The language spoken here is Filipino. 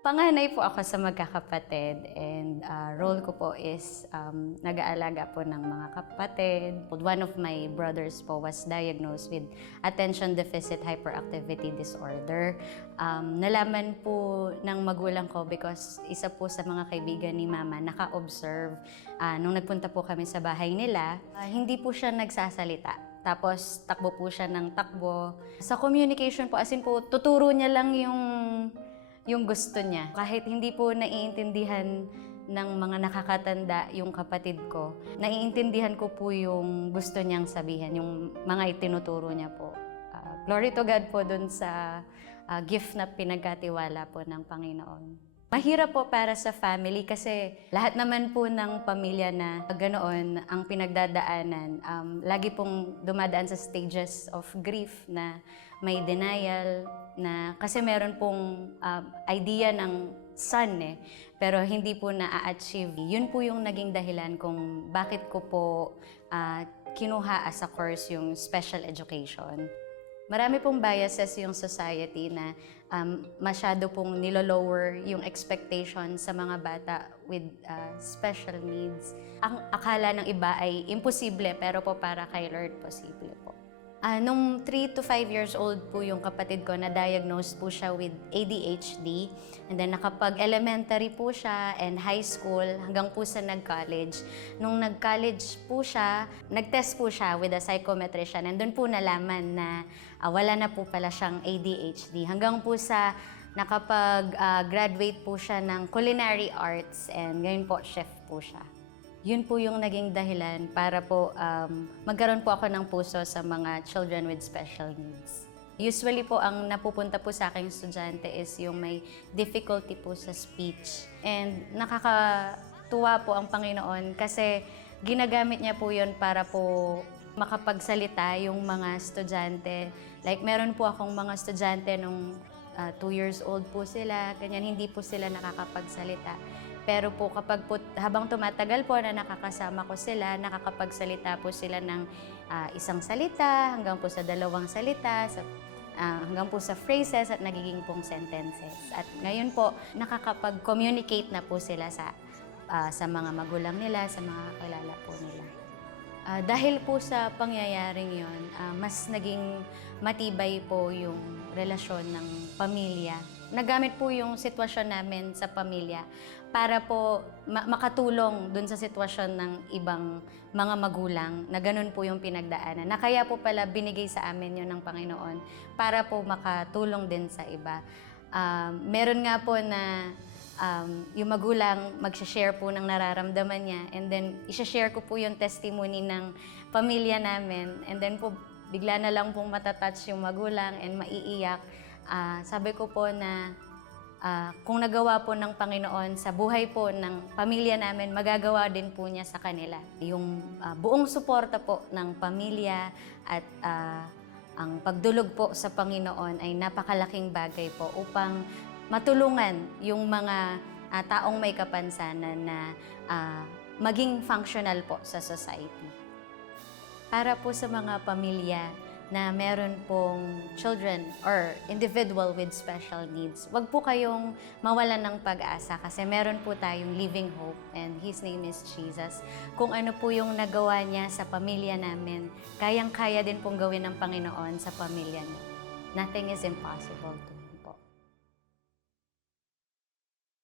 Panganay po ako sa magkakapatid and uh, role ko po is um, nag-aalaga po ng mga kapatid. One of my brothers po was diagnosed with attention deficit hyperactivity disorder. Um, nalaman po ng magulang ko because isa po sa mga kaibigan ni mama naka-observe uh, nung nagpunta po kami sa bahay nila. uh, hindi po siya nagsasalita. Tapos takbo po siya ng takbo. Sa communication po, as in po, tuturo niya lang yung yung gusto niya. Kahit hindi po naiintindihan ng mga nakakatanda yung kapatid ko, naiintindihan ko po yung gusto niyang sabihin, yung mga itinuturo niya po. Ah, glory to God po dun sa ah, gift na pinagkatiwala po ng Panginoon. Mahirap po para sa family kasi lahat naman po ng pamilya na ganoon ang pinagdadaanan. Um, lagi pong dumadaan sa stages of grief na may denial, na kasi meron pong um, idea ng son eh, pero hindi po na-achieve. Yun po yung naging dahilan kung bakit ko po ah, kinuha as a course yung special education. Marami pong biases yung society na um, masyado pong nilolower yung expectation sa mga bata with uh, special needs. Ang akala ng iba ay imposible pero po para kay Lord posible po. Ah, nung 3 to 5 years old po yung kapatid ko, na-diagnose po siya with ADHD. And then nakapag-elementary po siya and high school hanggang po sa nag-college. Nung nag-college po siya, nag-test po siya with a psychometrician and doon po nalaman na ah, wala na po pala siyang ADHD. Hanggang po sa nakapag-graduate po siya ng culinary arts and ngayon po chef po siya. Yun po yung naging dahilan para po um, magkaroon po ako ng puso sa mga children with special needs. Usually po, ang napupunta po sa aking estudyante is yung may difficulty po sa speech. And nakakatuwa po ang Panginoon kasi ginagamit niya po yun para po makapagsalita yung mga estudyante. Like, meron po akong mga estudyante nung uh, two years old po sila, ganyan, hindi po sila nakakapagsalita. Pero po kapag po, habang tumatagal po na nakakasama ko sila, nakakapagsalita po sila ng ah, isang salita hanggang po sa dalawang salita, sa, ah, hanggang po sa phrases at nagiging pong sentences. At ngayon po, nakakapag-communicate na po sila sa, ah, sa mga magulang nila, sa mga kakilala po nila. Ah, dahil po sa pangyayaring yon, ah, mas naging matibay po yung relasyon ng pamilya. Nagamit po yung sitwasyon namin sa pamilya para po ma- makatulong dun sa sitwasyon ng ibang mga magulang na ganun po yung pinagdaanan. Na kaya po pala binigay sa amin yun ng Panginoon para po makatulong din sa iba. Ah, meron nga po na um, yung magulang mag-share po ng nararamdaman niya and then i-share ko po yung testimony ng pamilya namin and then po bigla na lang pong matatouch yung magulang and maiiyak. Ah, sabi ko po na ah, kung nagawa po ng Panginoon sa buhay po ng pamilya namin, magagawa din po niya sa kanila. Yung ah, buong suporta po ng pamilya at ah, ang pagdulog po sa Panginoon ay napakalaking bagay po upang matulungan yung mga ah, taong may kapansanan na ah, maging functional po sa society. Para po sa mga pamilya na meron pong children or individual with special needs, wag po kayong mawalan ng pag-asa kasi meron po tayong living hope and His name is Jesus. Kung ano po yung nagawa niya sa pamilya namin, kayang-kaya din pong gawin ng Panginoon sa pamilya niya. Nothing is impossible to